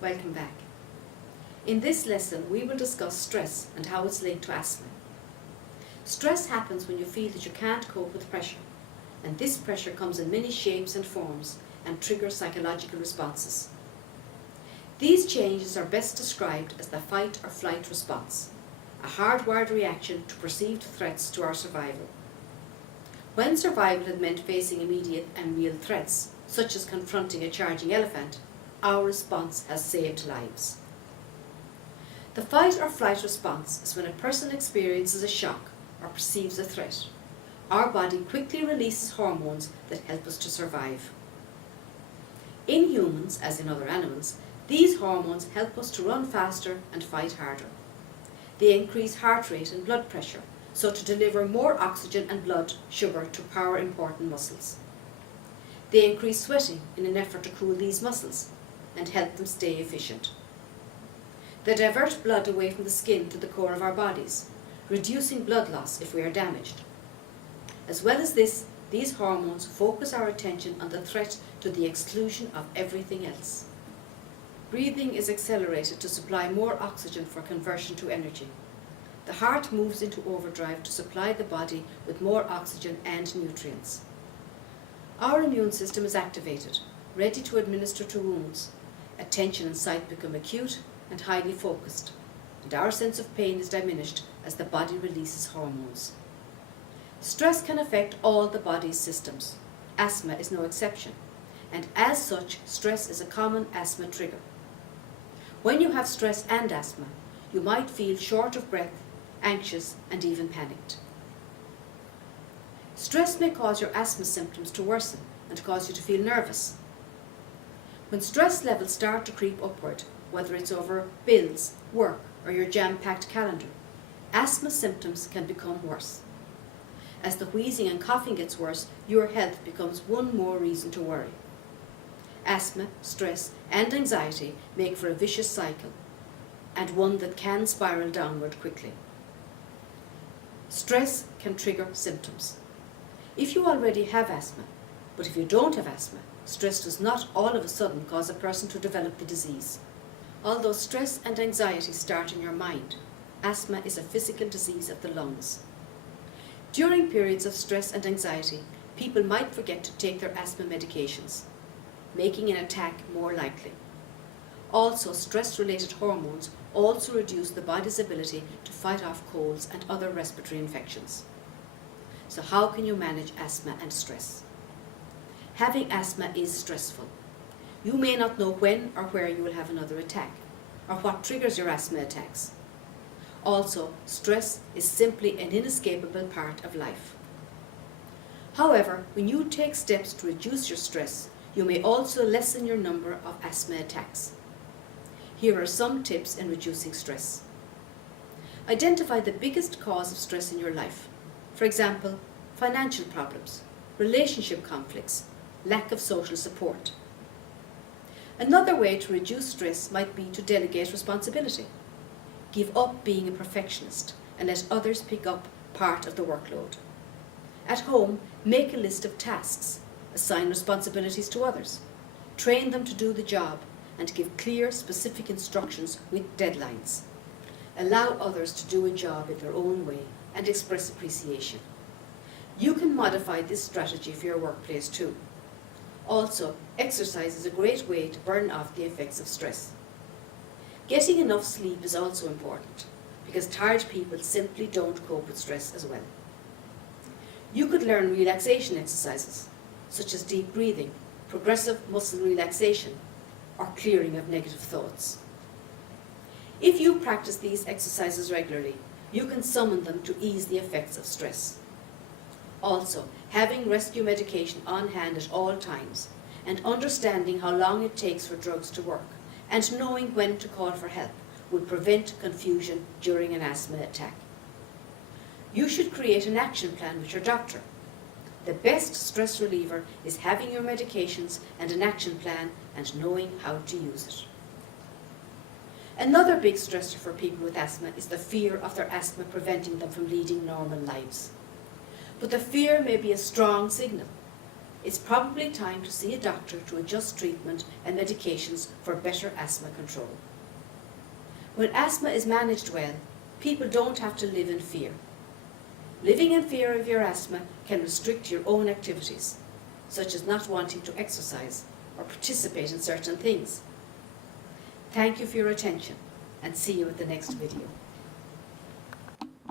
Welcome back. In this lesson, we will discuss stress and how it's linked to asthma. Stress happens when you feel that you can't cope with pressure, and this pressure comes in many shapes and forms and triggers psychological responses. These changes are best described as the fight or flight response, a hardwired reaction to perceived threats to our survival. When survival had meant facing immediate and real threats, such as confronting a charging elephant, our response has saved lives. The fight or flight response is when a person experiences a shock or perceives a threat. Our body quickly releases hormones that help us to survive. In humans, as in other animals, these hormones help us to run faster and fight harder. They increase heart rate and blood pressure, so to deliver more oxygen and blood sugar to power important muscles. They increase sweating in an effort to cool these muscles and help them stay efficient. They divert blood away from the skin to the core of our bodies, reducing blood loss if we are damaged. As well as this, these hormones focus our attention on the threat to the exclusion of everything else. Breathing is accelerated to supply more oxygen for conversion to energy. The heart moves into overdrive to supply the body with more oxygen and nutrients. Our immune system is activated, ready to administer to wounds. Attention and sight become acute and highly focused, and our sense of pain is diminished as the body releases hormones. Stress can affect all the body's systems. Asthma is no exception, and as such, stress is a common asthma trigger. When you have stress and asthma, you might feel short of breath, anxious, and even panicked. Stress may cause your asthma symptoms to worsen and cause you to feel nervous. When stress levels start to creep upward, whether it's over bills, work, or your jam-packed calendar, asthma symptoms can become worse. As the wheezing and coughing gets worse, your health becomes one more reason to worry. Asthma, stress, and anxiety make for a vicious cycle, and one that can spiral downward quickly. Stress can trigger symptoms. If you already have asthma, but if you don't have asthma, stress does not all of a sudden cause a person to develop the disease. Although stress and anxiety start in your mind, asthma is a physical disease of the lungs. During periods of stress and anxiety, people might forget to take their asthma medications, making an attack more likely. Also, stress-related hormones also reduce the body's ability to fight off colds and other respiratory infections. So how can you manage asthma and stress? Having asthma is stressful. You may not know when or where you will have another attack, or what triggers your asthma attacks. Also, stress is simply an inescapable part of life. However, when you take steps to reduce your stress, you may also lessen your number of asthma attacks. Here are some tips in reducing stress. Identify the biggest cause of stress in your life. For example, financial problems, relationship conflicts, lack of social support. Another way to reduce stress might be to delegate responsibility. Give up being a perfectionist and let others pick up part of the workload. At home, make a list of tasks. Assign responsibilities to others. Train them to do the job and give clear, specific instructions with deadlines. Allow others to do a job in their own way and express appreciation. You can modify this strategy for your workplace too. Also, exercise is a great way to burn off the effects of stress. Getting enough sleep is also important because tired people simply don't cope with stress as well. You could learn relaxation exercises such as deep breathing, progressive muscle relaxation, or clearing of negative thoughts. If you practice these exercises regularly, you can summon them to ease the effects of stress. Also, having rescue medication on hand at all times and understanding how long it takes for drugs to work and knowing when to call for help will prevent confusion during an asthma attack. You should create an action plan with your doctor. The best stress reliever is having your medications and an action plan and knowing how to use it. Another big stressor for people with asthma is the fear of their asthma preventing them from leading normal lives. But the fear may be a strong signal. it's probably time to see a doctor to adjust treatment and medications for better asthma control. When asthma is managed well, people don't have to live in fear. Living in fear of your asthma can restrict your own activities, such as not wanting to exercise or participate in certain things. Thank you for your attention, and see you at the next video.